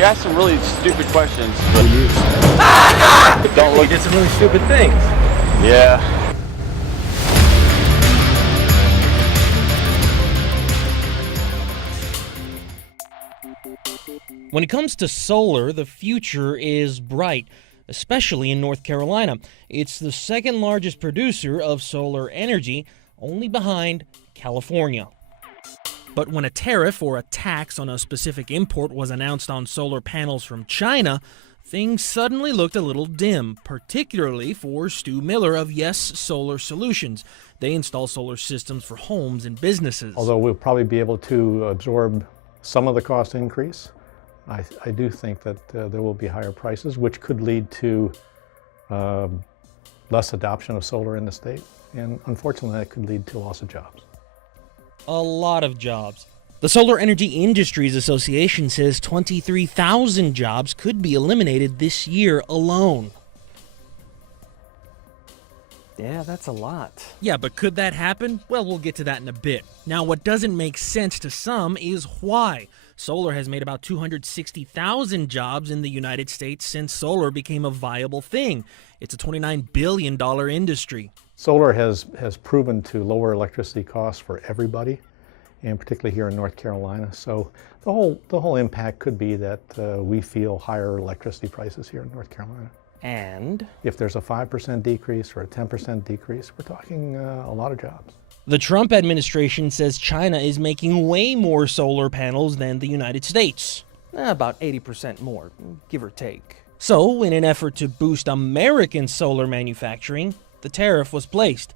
You asked some really stupid questions. But Don't look. You did some really stupid things. Yeah. When it comes to solar, the future is bright, especially in North Carolina. It's the second largest producer of solar energy, only behind California. But when a tariff or a tax on a specific import was announced on solar panels from China, things suddenly looked a little dim, particularly for Stu Miller of Yes Solar Solutions. They install solar systems for homes and businesses. Although we'll probably be able to absorb some of the cost increase, I do think that there will be higher prices, which could lead to less adoption of solar in the state. And unfortunately, that could lead to loss of jobs. A lot of jobs. The Solar Energy Industries Association says 23,000 jobs could be eliminated this year alone. Yeah, that's a lot. Yeah, but could that happen? Well, we'll get to that in a bit. Now, what doesn't make sense to some is why. Solar has made about 260,000 jobs in the United States since solar became a viable thing. It's a $29 billion industry. Solar has proven to lower electricity costs for everybody, and particularly here in North Carolina. So the whole impact could be that we feel higher electricity prices here in North Carolina. And if there's a 5% decrease or a 10% decrease, we're talking a lot of jobs. The Trump administration says China is making way more solar panels than the United States. About 80% more, give or take. So, in an effort to boost American solar manufacturing, the tariff was placed.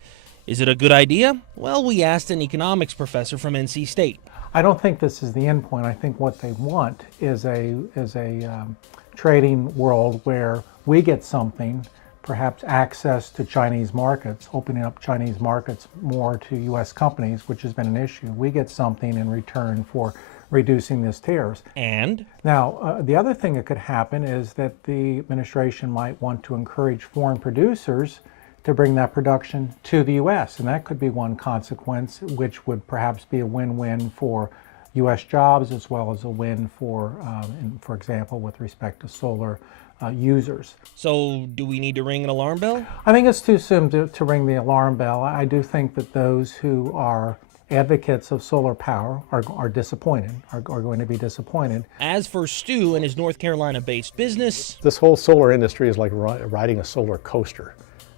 Is it a good idea? Well, we asked an economics professor from NC State. I don't think this is the end point. I think what they want is a trading world where we get something, perhaps access to Chinese markets, opening up Chinese markets more to U.S. companies, which has been an issue. We get something in return for reducing this tariffs. And? Now, the other thing that could happen is that the administration might want to encourage foreign producers to bring that production to the U.S., and that could be one consequence, which would perhaps be a win-win for U.S. jobs as well as a win for example, with respect to solar users. So, do we need to ring an alarm bell? I think it's too soon to ring the alarm bell. I do think that those who are advocates of solar power are disappointed, are going to be disappointed. As for Stu and his North Carolina-based business, this whole solar industry is like riding a solar coaster,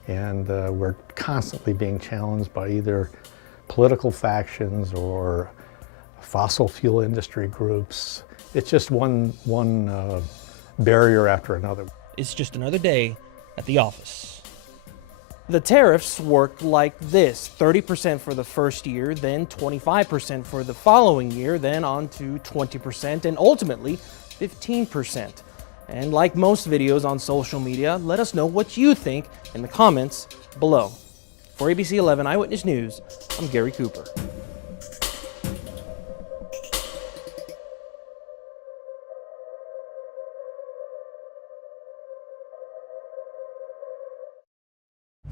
and we're constantly being challenged by either political factions or fossil fuel industry groups. It's just one barrier after another. It's just another day at the office. The tariffs worked like this: 30% for the first year, then 25% for the following year, then on to 20%, and ultimately 15%. And like most videos on social media, let us know what you think in the comments below. For ABC 11 Eyewitness News, I'm Gary Cooper.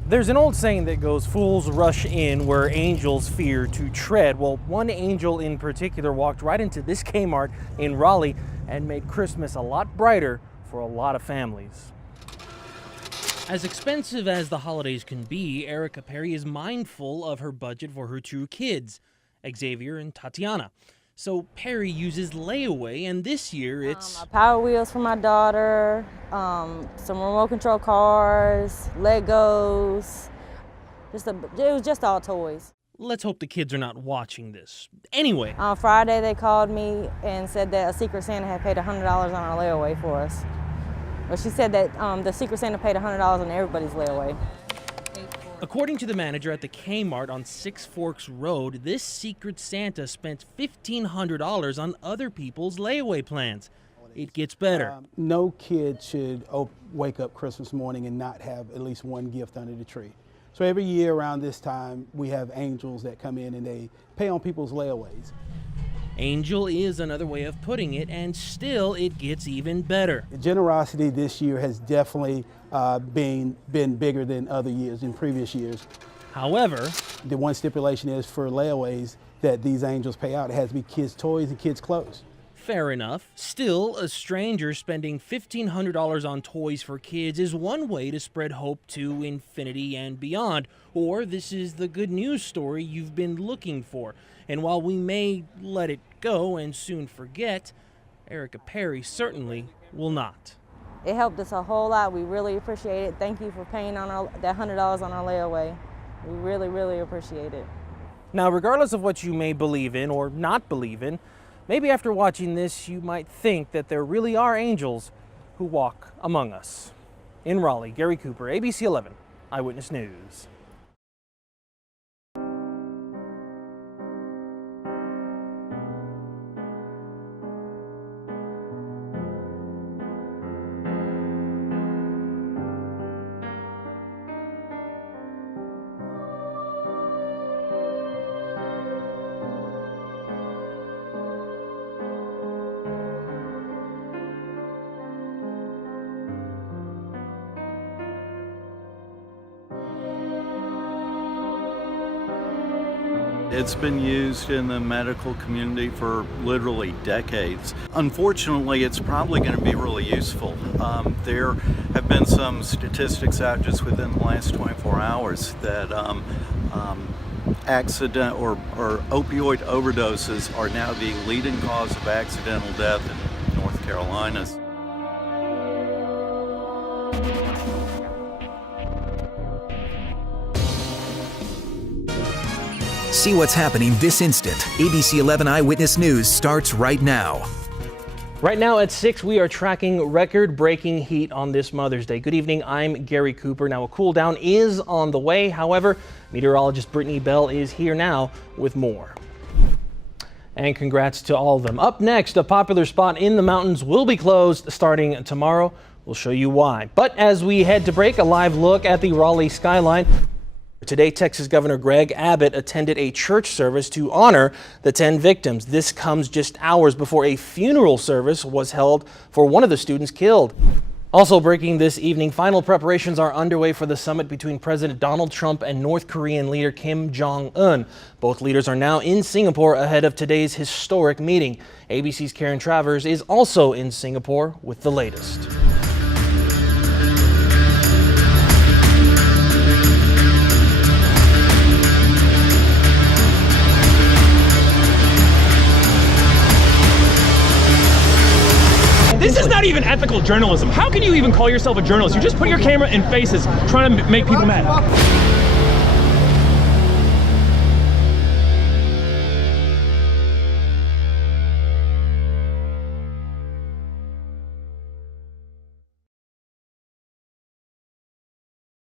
There's an old saying that goes, fools rush in where angels fear to tread. Well, one angel in particular walked right into this Kmart in Raleigh and made Christmas a lot brighter for a lot of families. As expensive as the holidays can be, Erica Perry is mindful of her budget for her two kids, Xavier and Tatiana. So Perry uses layaway, and this year it's Power Wheels for my daughter, some remote control cars, Legos. It was just all toys. Let's hope the kids are not watching this. Anyway. On Friday, they called me and said that a Secret Santa had paid $100 on our layaway for us. Well, she said that the Secret Santa paid $100 on everybody's layaway. According to the manager at the Kmart on Six Forks Road, this Secret Santa spent $1,500 on other people's layaway plans. It gets better. No kid should wake up Christmas morning and not have at least one gift under the tree. So every year around this time, we have angels that come in and they pay on people's layaways. Angel is another way of putting it, and still it gets even better. The generosity this year has definitely been bigger than other years, in previous years. However, the one stipulation is for layaways that these angels pay out, it has to be kids' toys and kids' clothes. Fair enough. Still, a stranger spending $1,500 on toys for kids is one way to spread hope to infinity and beyond. Or this is the good news story you've been looking for. And while we may let it go and soon forget, Erica Perry certainly will not. It helped us a whole lot. We really appreciate it. Thank you for paying on that $100 on our layaway. We really, really appreciate it. Now, regardless of what you may believe in or not believe in, maybe after watching this, you might think that there really are angels who walk among us. In Raleigh, Gary Cooper, ABC 11, Eyewitness News. It's been used in the medical community for literally decades. Unfortunately, it's probably going to be really useful. There have been some statistics out just within the last 24 hours that accident or opioid overdoses are now the leading cause of accidental death in North Carolina. See what's happening this instant. ABC 11 Eyewitness News starts right now. Right now at 6, we are tracking record-breaking heat on this Mother's Day. Good evening, I'm Gary Cooper. Now, a cool down is on the way. However, meteorologist Brittany Bell is here now with more. And congrats to all of them. Up next, a popular spot in the mountains will be closed starting tomorrow. We'll show you why. But as we head to break, a live look at the Raleigh skyline. Today, Texas Governor Greg Abbott attended a church service to honor the 10 victims. This comes just hours before a funeral service was held for one of the students killed. Also breaking this evening, final preparations are underway for the summit between President Donald Trump and North Korean leader Kim Jong-un. Both leaders are now in Singapore ahead of today's historic meeting. ABC's Karen Travers is also in Singapore with the latest. This is not even ethical journalism. How can you even call yourself a journalist? You're just putting your camera in faces, trying to make people mad.